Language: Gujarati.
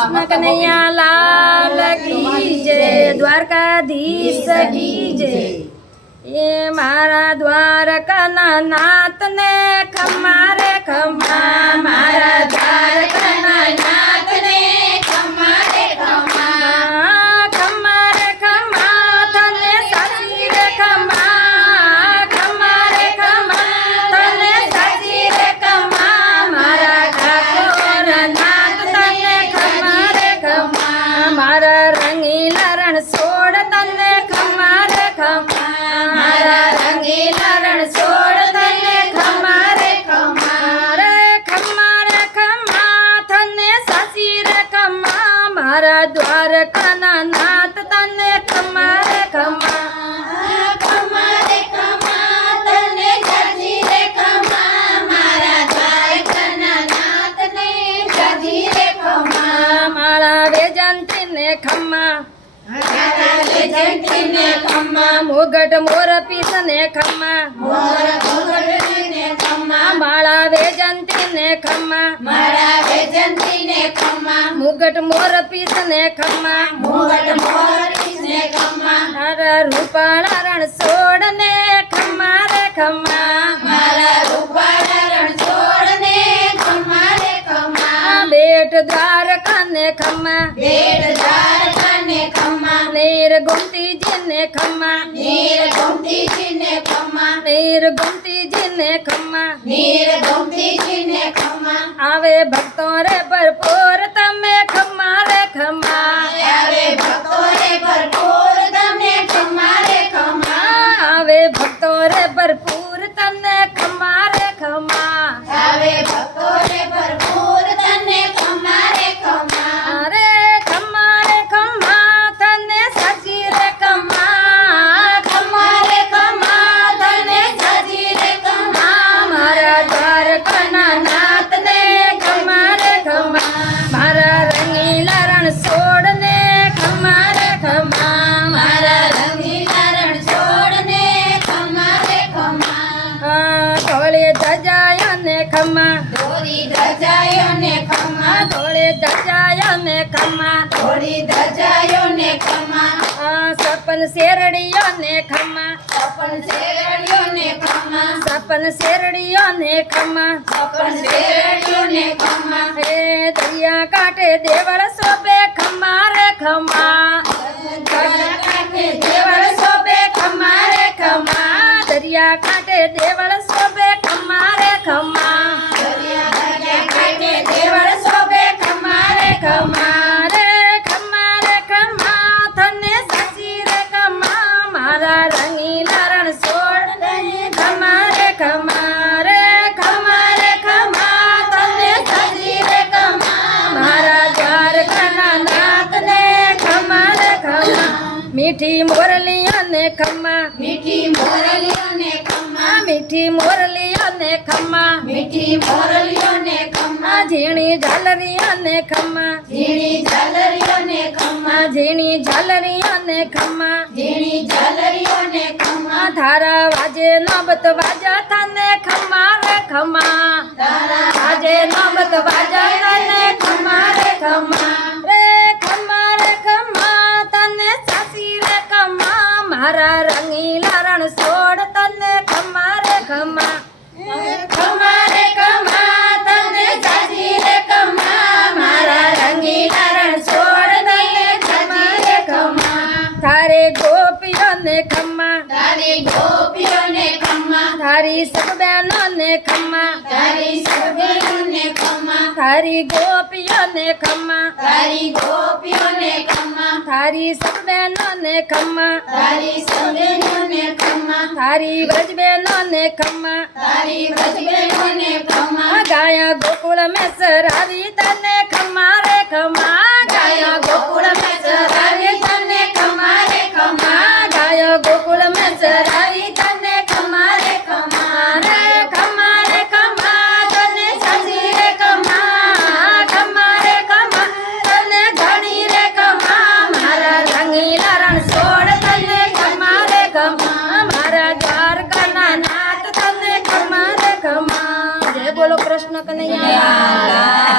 કૃષ્ણ કનૈયા લાલ કી જય, દ્વારકાધીશ કી જય। એ મારા દ્વારકાના નાથને ખમ્મા રે ખમ્મા, મારા દ્વારકાના નાથને ખમ્મા રે ખમ્મા, ખમ્મા રે ખમ્મા તને સાચી રે ખમ્મા, ખમ્મા રે ખમ્મા તને સાચી રે ખમ્મા, મારા ઠાકોર નાથ તને ખમ્મા રે ખમ્મા, મારા રંગીલા રણ છોડ તને ખમ્મા રે ખમ્મા, મારા રંગીલા રણ છોડ તને ખમ્મા રે ખમ્મા, રે ખમ્મા રે ખમ્મા તને સાચી રે ખમ્મા, મારા દ્વારકાના નાથ તને ખમ્મા રે ખમ્મા, ખમ્મા રે ખમ્મા તને સાચી રે ખમ્મા, મારા દ્વારકાના નાથને સાચી રે ખમ્મા, મારા વેજંતીને ખમ્મા, મોગટ મોર પીસને ખમ્મા, માળા વેજંતીને ખમ્મા, મારા વેજંતીને ખમ્મા, મુગટ મોર પીસને ખમ્મા, મોગટ મોરીને ખમ્મા, તારા રૂપાળા રણ છોડને ખમ્મા રે ખમ્મા, મારા રૂપાળા રણ છોડને ખમ્મા રે ખમ્મા, બેટ દ્વારકાને ખમ્મા, બેટ દ્વારકાને ખમ્મા, નીર ગોમતીજીને ખમ્મા, નીર ગોમતીજીને ખમ્મા, નીર ગોમતીજીને ખમ્મા, નીર ગોમતીજીને ખમ્મા, આવે ભક્તો રે ભરપૂર તમે ખમ્મા રે ખમ્મા, આવે ભક્તો રે ભરપૂર તમને ખમ્મા રે ખમ્મા, આવે ભક્તો રે ભરપૂર તમને ખમ્મા રે ખમ્મા, આવે ભક્તો રે ભરપૂર તને ખમ્મા રે ખમ્મા, રે ખમ્મા રે ખમ્મા તને સાચી રે ખમ્મા, ખમ્મા રે ખમ્મા તને સાચી રે ખમ્મા, મારા દ્વારકાના નાથને ખમ્મા રે ખમ્મા, મારા રંગીલા રણ છોડને ખમ્મા રે ખમ્મા, મારા રંગીલા રણ છોડને ખમ્મા રે ખમ્મા, ધોળે ધજાયને ખમ્મા, દોરી ધજાયોને ખમ્મા, ધોળે ધજાયને ખમ્મા, દોરી ધજાયોને ખમ્મા, સપન શેરડીઓને ખમ્મા, સપન શેરડીઓને ખમ્મા, સપન શેરડીઓને ખમ્મા, સપન શેરડીઓને ખમ્મા, હે દરિયા કાંઠે દેવળ શોભે ખમ્મા રે ખમ્મા, દરિયા કાંઠે દેવળ શોભે ખમ્મા રે ખમ્મા, દરિયા કાંઠે દેવળ શોભે ખમ્મા રે ખમ્મા, દરિયા કાંઠે દેવળ શોભે ખમ્મા રે ખમ્મા, રે ખમ્મા રે ખમ્મા તને સાચી રે ખમ્મા, મારા રંગીલા રણ છોડ ખમ્મા રે ખમ્મા, રે ખમ્મા રે ખમ્મા તને સાચી રે ખમ્મા, મારા દ્વારકાના નાથને ખમ્મા રે ખમ્મા, મીઠી મોરલીઓને ખમ્મા, મીઠી મોરલીઓને ખમ્મા, મીઠી મોરલીઓને ખમ્મા, મીઠી મોરલીઓને ખમ્મા, ઝીણી ઝાલરીઓને ખમ્મા, ઝીણી ઝાલરીઓને ખમ્મા, ઝીણી ઝાલરીઓને ખમ્મા, ઝીણી ઝાલરીઓને ખમ્મા, તારા વાજે નોબત વાજા તને ખમ્મા રે ખમ્મા, તારા વાજે નોબત વાજા તને ખમ્મા રે ખમ્મા, રે ખમ્મા રે ખમ્મા તને સાચી રે ખમ્મા, મારા રંગીલા રણ છોડ તને ખમ્મા રે ખમ્મા, ખમ્મા રે ખમ્મા તને સાચી રે ખમ્મા, મારા રંગીલા રણ છોડ તને સાચી રે ખમ્મા, તારે ગોપીઓને ખમ્મા, તારી ગોપીઓને ખમ્મા, તારી સબ બહેનોને ખમ્મા, તારી સભ્યોને ખમ્મા, તારી ગોપીઓને ખમ્મા, તારી ગોપીઓને ખમ્મા, તારી સબ બહેનોને ખમ્મા, તારી સભ્યોને ખમ્મા, તારી વ્રજ બહેનોને ખમ્મા, તારી વ્રજબેનોને ખમ્મા, ગાયા ગોકુળ મેં સરાવી તને ખમ્મા રે ખમ્મા, ગાયા ગોકુળ મેં ચરાવી તને ખમ્મા રે ખમ્મા, ગાયા ગોકુળ મેં સરાવી તને ખમ્મા રે ખમ્મા, રે ખમ્મા રે ખમ્મા તને સાચી રે ખમ્મા, ખમ્મા રે ખમ્મા તને ઘણી રે ખમ્મા, મારા રંગીલા રણ છોડ તને ખમ્મા રે ખમ્મા, મારા દ્વારકાના નાથ તને ખમ્મા રે ખમ્મા, જય બોલો કૃષ્ણ કનૈયા